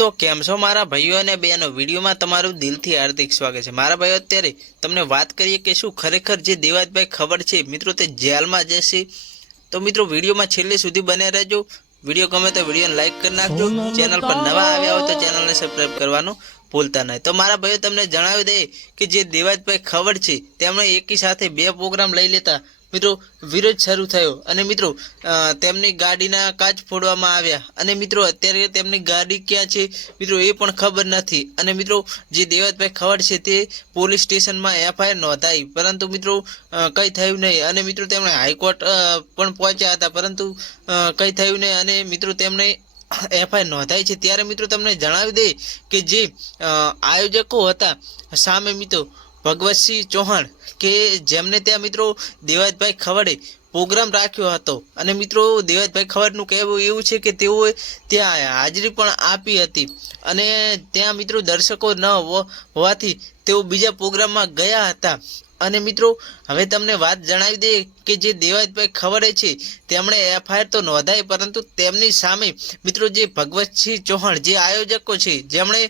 તો કેમ છો મારા ભાઈઓ અને બહેનો? વિડીયોમાં તમારું દિલથી હાર્દિક સ્વાગત છે. મારા ભાઈઓ, અત્યારે તમને વાત કરીએ કે શું ખરેખર જે દેવાજભાઈ ખબર છે, મિત્રો તે જેલમાં જશે. તો મિત્રો, વિડીયોમાં છેલ્લે સુધી બને રહેજો. વીડિયો ગમે તો વિડીયોને લાઈક કરી નાખજો. ચેનલ પર નવા આવ્યા હોય તો ચેનલને સબસ્ક્રાઈબ કરવાનું ભૂલતા નહીં. તો મારા ભાઈઓ, તમને જણાવી દે કે જે દેવાજભાઈ ખબર છે, તેમણે એકી સાથે બે પ્રોગ્રામ લઈ લેતા. મિત્રો, વિરોધ શરૂ થયો અને મિત્રો તેમની ગાડીના કાચ ફોડવામાં આવ્યા. અને મિત્રો, અત્યારે તેમની ગાડી ક્યાં છે મિત્રો એ પણ ખબર નથી. અને મિત્રો, જે દેવતભાઈ ખબર છે તે પોલીસ સ્ટેશનમાં એફઆઈઆર નોંધાઈ. પરંતુ મિત્રો કંઈ થયું નહીં. અને મિત્રો, તેમણે હાઈકોર્ટ પણ પહોંચ્યા હતા. પરંતુ કંઈ થયું નહીં. અને મિત્રો, તેમણે એફઆઈઆર નોંધાઈ છે. ત્યારે મિત્રો, તમને જણાવી દે કે જે આયોજકો હતા સામે મિત્રો ભગવતસિંહ ચૌહાણ કે જેમને ત્યાં મિત્રો દેવાજભાઈ ખવડે પ્રોગ્રામ રાખ્યો હતો. અને મિત્રો દેવાજભાઈ ખવડનું કહેવું એવું છે કે તેઓએ ત્યાં હાજરી પણ આપી હતી. અને ત્યાં મિત્રો દર્શકો ન હોવાથી તેઓ બીજા પ્રોગ્રામમાં ગયા હતા. અને મિત્રો, હવે તમને વાત જણાવી દે કે જે દેવાજભાઈ ખવડે છે, તેમણે એફઆઈઆર તો નોંધાઈ, પરંતુ તેમની સામે મિત્રો જે ભગવતસિંહ ચૌહાણ, જે આયોજકો છે, જેમણે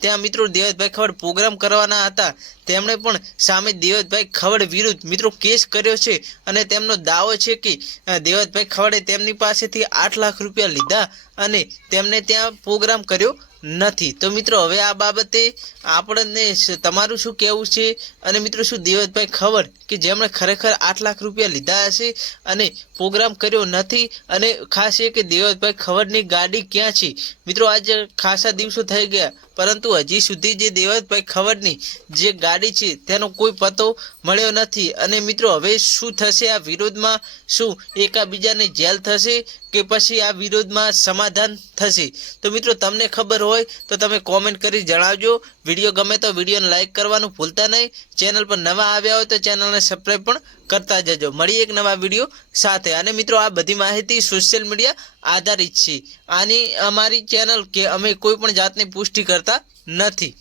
ત્યાં મિત્રો દેવતભાઈ ખવડ પ્રોગ્રામ કરવાના હતા, તેમણે પણ સામે દેવતભાઈ ખવડ વિરુદ્ધ મિત્રો કેસ કર્યો છે અને તેમનો દાવો છે કે દેવતભાઈ ખવડે તેમની પાસેથી આઠ લાખ રૂપિયા લીધા અને તેમને ત્યાં પ્રોગ્રામ કર્યો નથી. તો મિત્રો, હવે આ બાબતે આપણને તમારું શું કહેવું છે? અને મિત્રો, શું દેવતભાઈ ખબર કે જેમણે ખરેખર આઠ લાખ રૂપિયા લીધા હશે અને પ્રોગ્રામ કર્યો નથી? અને ખાસ એ કે દેવતભાઈ ખબરની ગાડી ક્યાં છે? મિત્રો, આજે ખાસા દિવસો થઈ ગયા, પરંતુ હજી સુધી જે દેવતભાઈ ખબરની જે ગાડી છે, તેનો કોઈ પતો મળ્યો નથી. અને મિત્રો, હવે શું થશે? આ વિરોધમાં શું એકાબીજાને જેલ થશે? કે પછી આ વિરોધમાં સમાધાન થશે? તો મિત્રો, તમને ખબર હોય તો તમે કોમેન્ટ કરી જણાવજો. વીડિયો ગમે તો વિડીયોને લાઈક કરવાનું ભૂલતા નહીં. ચેનલ પર નવા આવ્યા હોય તો ચેનલને સબસ્ક્રાઈબ પણ કરતા જજો. મળી એક નવા વીડિયો સાથે. અને મિત્રો, આ બધી માહિતી સોશિયલ મીડિયા આધારિત છે. આની અમારી ચેનલ કે અમે કોઈ પણ જાતની પુષ્ટિ કરતા નથી.